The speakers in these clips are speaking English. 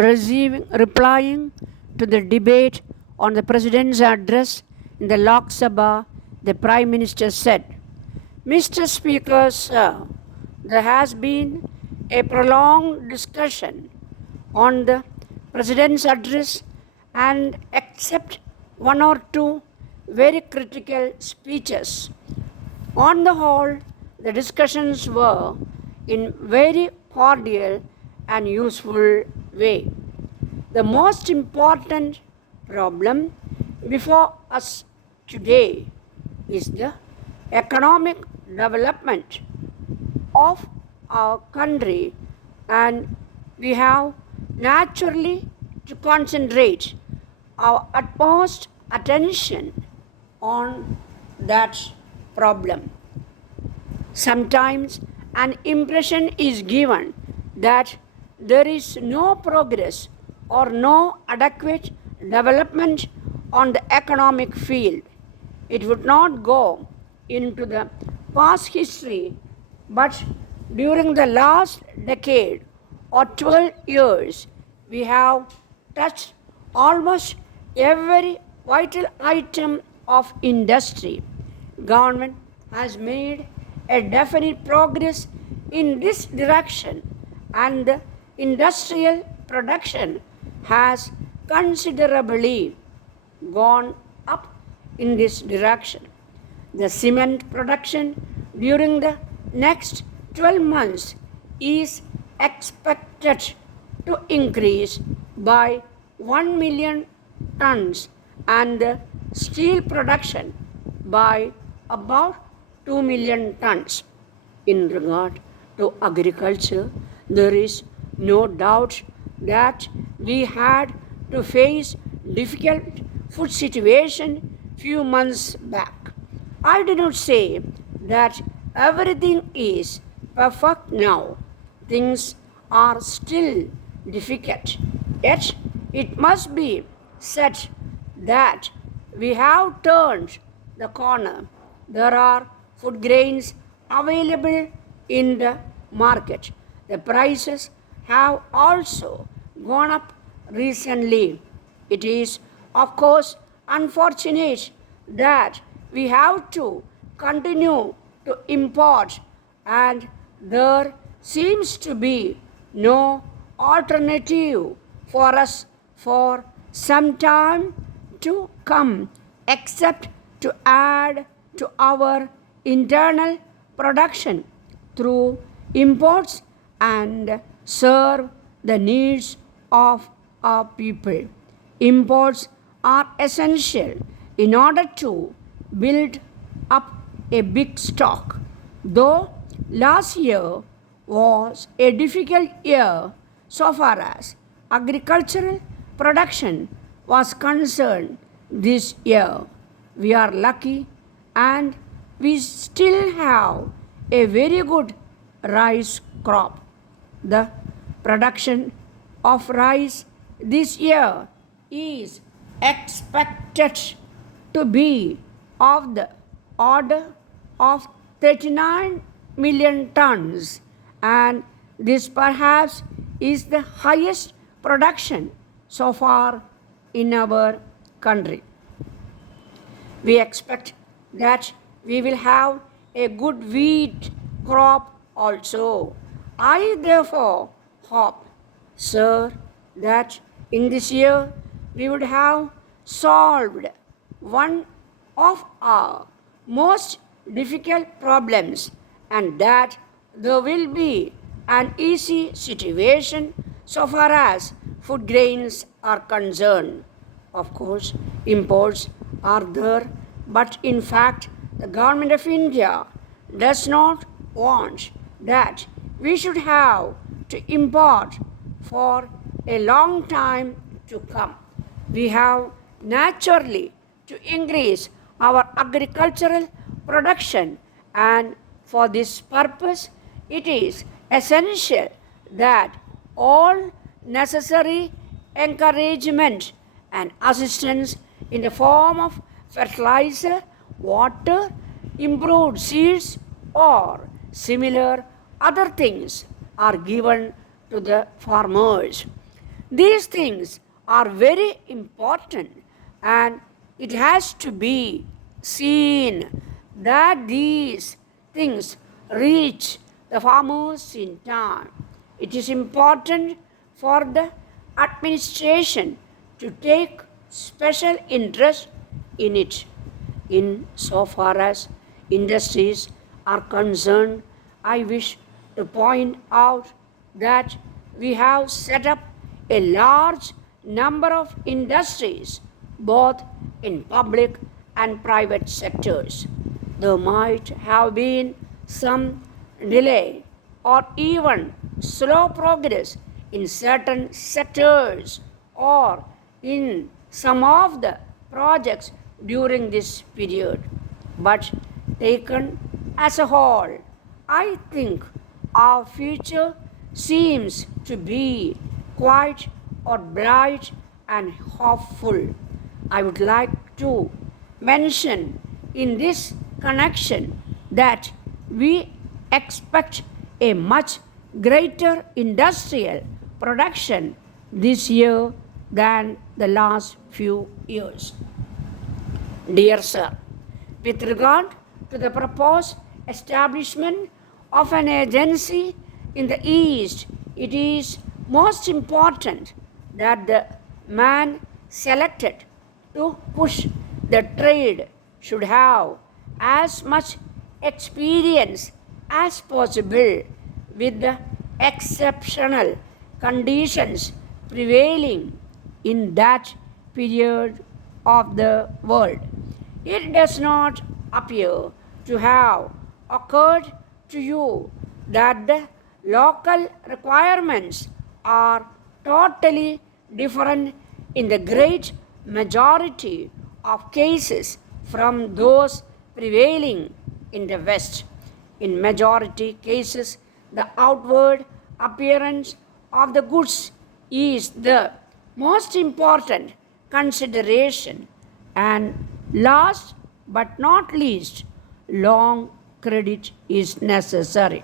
replying to the debate on the President's address in the Lok Sabha, the Prime Minister said, "Mr. Speaker, sir, there has been a prolonged discussion on the President's address and except one or two very critical speeches. On the whole, the discussions were in very cordial and useful way. The most important problem before us today is the economic development of our country, and we have naturally to concentrate our utmost attention on that problem. Sometimes an impression is given that there is no progress or no adequate development on the economic field. It would not go into the past history, but during the last decade or 12 years, we have touched almost every vital item of industry. Government has made a definite progress in this direction, and the industrial production has considerably gone up in this direction. The cement production during the next 12 months is expected to increase by 1 million tons and the steel production by about 2 million tons. In regard to agriculture, there is no doubt that we had to face difficult food situation few months back. I do not say that everything is perfect now. Things are still difficult. Yet it must be said that we have turned the corner. There are food grains available in the market. The prices have also gone up recently. It is, of course, unfortunate that we have to continue to import, and there seems to be no alternative for us for some time to come except to add to our internal production through imports and serve the needs of our people. Imports are essential in order to build up a big stock. Though last year was a difficult year so far as agricultural production was concerned, this year we are lucky and we still have a very good rice crop. The production of rice this year is expected to be of the order of 39 million tons, and this perhaps is the highest production so far in our country. We expect that we will have a good wheat crop also. I therefore hope, sir, that in this year we would have solved one of our most difficult problems, and that there will be an easy situation so far as food grains are concerned. Of course, imports are there, but in fact, the government of India does not want that we should have to import for a long time to come. We have naturally to increase our agricultural production, and for this purpose it is essential that all necessary encouragement and assistance in the form of fertilizer, water, improved seeds or similar other things are given to the farmers. These things are very important, and it has to be seen that these things reach the farmers in time. It is important for the administration to take special interest in it. In so far as industries are concerned, I wish to point out that we have set up a large number of industries, both in public and private sectors. There might have been some delay or even slow progress in certain sectors or in some of the projects during this period. But taken as a whole, I think our future seems to be quite or bright and hopeful. I would like to mention in this connection that we expect a much greater industrial production this year than the last few years. Dear Sir, with regard to the proposed establishment of an agency in the East, it is most important that the man selected to push the trade should have as much experience as possible with the exceptional conditions prevailing in that period of the world. It does not appear to have occurred to you that the local requirements are totally different in the great majority of cases from those prevailing in the West. In majority cases, the outward appearance of the goods is the most important consideration, and last but not least, long credit is necessary.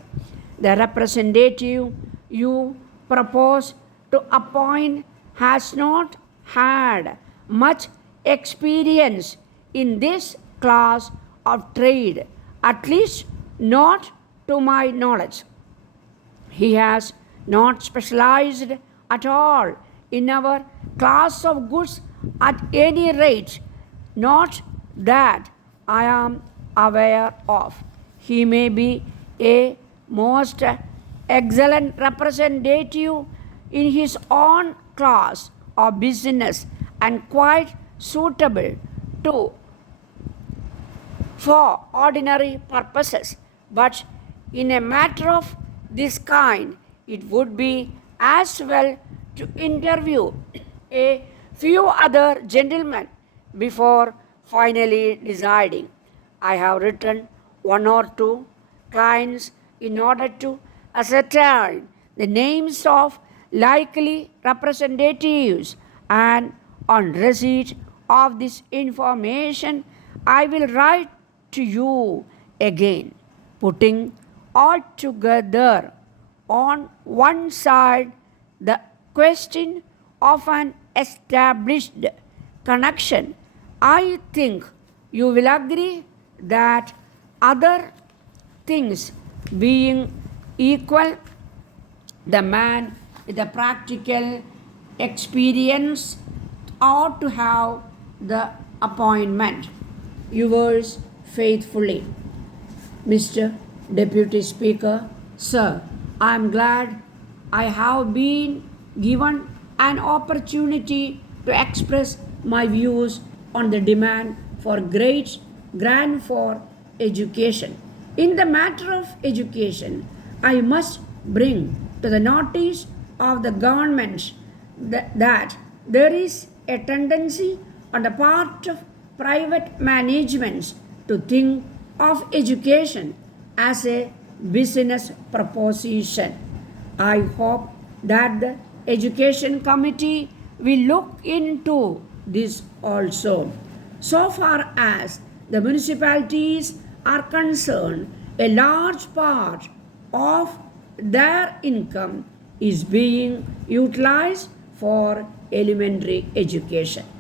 The representative you propose to appoint has not had much experience in this class of trade, at least not to my knowledge. He has not specialized at all in our class of goods at any rate, not that I am aware of. He may be a most excellent representative in his own class of business and quite suitable to for ordinary purposes, but in a matter of this kind, it would be as well to interview a few other gentlemen before finally deciding. I have written one or two clients in order to ascertain the names of likely representatives, and on receipt of this information, I will write to you again, putting all together on one side the question of an established connection. I think you will agree that other things being equal, the man with the practical experience ought to have the appointment. Yours faithfully, Mr. Deputy Speaker. Sir, I am glad I have been given an opportunity to express my views on the demand for grant for education. In the matter of education, I must bring to the notice of the government that there is a tendency on the part of private managements to think of education as a business proposition. I hope that the Education Committee will look into this also. So far as the municipalities are concerned, a large part of their income is being utilized for elementary education.